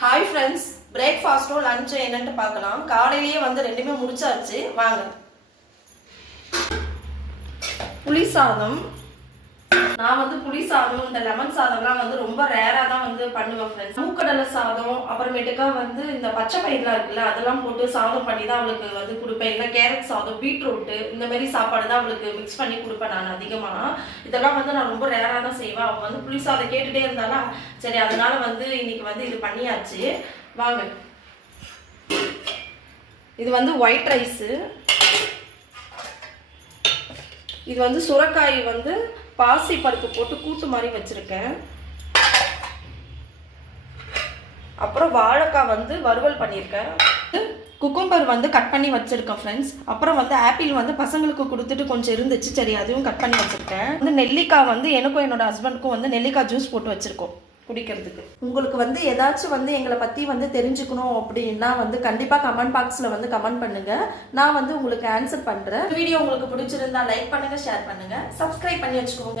Hi friends, பிரேக்ஃபாஸ்ட்டோ லஞ்சோ என்னன்ட்டு பார்க்கலாம். காலையிலேயே வந்து ரெண்டுமே முடிச்சாச்சு. வாங்க. புளி சாதம். நான் வந்து புளி சாதம், இந்த லெமன் சாதம்லாம் வந்து ரொம்ப ரேராக தான் வந்து பண்ணுவேன் ஃப்ரெண்ட்ஸ். மூக்கடலை சாதம், அப்புறமேட்டுக்கா வந்து இந்த பச்சை பயிரெலாம் இருக்குல்ல, அதெல்லாம் போட்டு சாதம் பண்ணி தான் அவளுக்கு வந்து கொடுப்பேன். இல்லை கேரட் சாதம், பீட்ரூட்டு, இந்த மாதிரி சாப்பாடு தான் அவளுக்கு மிக்ஸ் பண்ணி கொடுப்பேன் நான் அதிகமாக. இதெல்லாம் வந்து நான் ரொம்ப ரேராக தான் செய்வேன். அவங்க வந்து புளி சாதம் கேட்டுகிட்டே இருந்தாலும் சரி, அதனால வந்து இன்னைக்கு வந்து இது பண்ணியாச்சு. வாங்க. இது வந்து ஒயிட் ரைஸு. இது வந்து சுரைக்காய் வந்து பாசி பருப்பு போட்டு கூட்டு மாதிரி வச்சுருக்கேன். அப்புறம் வாழைக்காய் வந்து வறுவல் பண்ணியிருக்கேன். குக்கும்பர் வந்து கட் பண்ணி வச்சுருக்கேன் ஃப்ரெண்ட்ஸ். அப்புறம் வந்து ஆப்பிள் வந்து பசங்களுக்கு கொடுத்துட்டு கொஞ்சம் இருந்துச்சு, சரி அதையும் கட் பண்ணி வச்சுருக்கேன். வந்து நெல்லிக்காய் வந்து எனக்கும் என்னோட ஹஸ்பண்டுக்கும் வந்து நெல்லிக்காய் ஜூஸ் போட்டு வச்சுருக்கோம் குடிக்கிறதுக்கு. உங்களுக்கு வந்து ஏதாச்சும் வந்து எங்களை பற்றி வந்து தெரிஞ்சுக்கணும் அப்படின்னா வந்து கண்டிப்பாக கமெண்ட் பாக்ஸில் வந்து கமெண்ட் பண்ணுங்கள். நான் வந்து உங்களுக்கு ஆன்சர் பண்ணுறேன். வீடியோ உங்களுக்கு பிடிச்சிருந்தா லைக் பண்ணுங்கள், ஷேர் பண்ணுங்கள், சப்ஸ்கிரைப் பண்ணி வச்சுக்கோங்க.